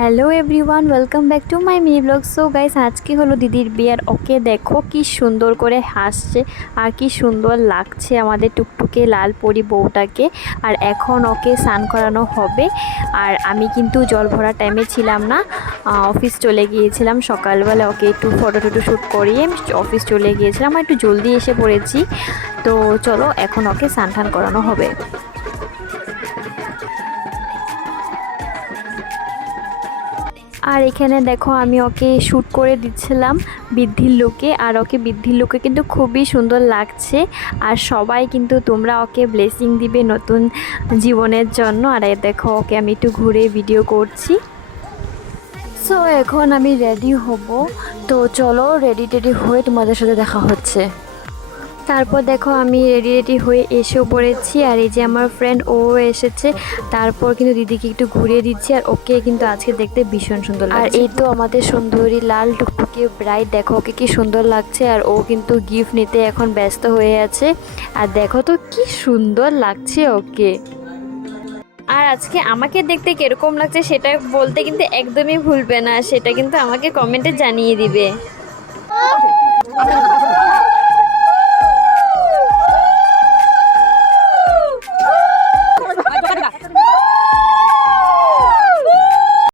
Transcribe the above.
Hello everyone, welcome back to my mini blog. So guys, আজকে হলো দিদির বিয়ের। ওকে দেখো কি সুন্দর করে হাসছে আর কি সুন্দর লাগছে আমাদের টুকটুকে লাল পরি বউটাকে। আর এখন ওকে স্নান করানো হবে। আর আমি কিন্তু জল ভরার টাইমে ছিলাম না, অফিস চলে গিয়েছিলাম সকালবেলা। ওকে একটু ফটো শ্যুট করিয়ে অফিস চলে গিয়েছিলাম, একটু জলদি এসে পড়েছি। তো চলো এখন ওকে স্নান টান করানো হবে। আর এখানে দেখো আমি ওকে শ্যুট করে দিচ্ছিলাম বৃদ্ধির লোকে। আর ওকে বৃদ্ধির লোকে কিন্তু খুবই সুন্দর লাগছে। আর সবাই কিন্তু তোমরা ওকে ব্লেসিং দিবে নতুন জীবনের জন্য। আর দেখো ওকে আমি একটু ঘুরে ভিডিও করছি। সো এখন আমি রেডি হব। তো চলো রেডি টেডি হয়ে তোমাদের সাথে দেখা হচ্ছে। তারপর দেখো আমি রেডি হয়ে এসেও পড়েছি। আর এই যে আমার ফ্রেন্ড ও এসেছে। তারপর কিন্তু দিদিকে একটু ঘুরিয়ে দিচ্ছি। আর ওকে কিন্তু আজকে দেখতে ভীষণ সুন্দর লাগছে। আর এই তো আমাদের সুন্দরী লাল টুকটুকি ব্রাইড, দেখো ওকে কি সুন্দর লাগছে। আর ও কিন্তু গিফট নিতে এখন ব্যস্ত হয়ে আছে। আর দেখো তো কি সুন্দর লাগছে ওকে। আর আজকে আমাকে দেখতে কিরকম লাগছে সেটা বলতে কিন্তু একদমই ভুলবে না, সেটা কিন্তু আমাকে কমেন্টে জানিয়ে দিবে।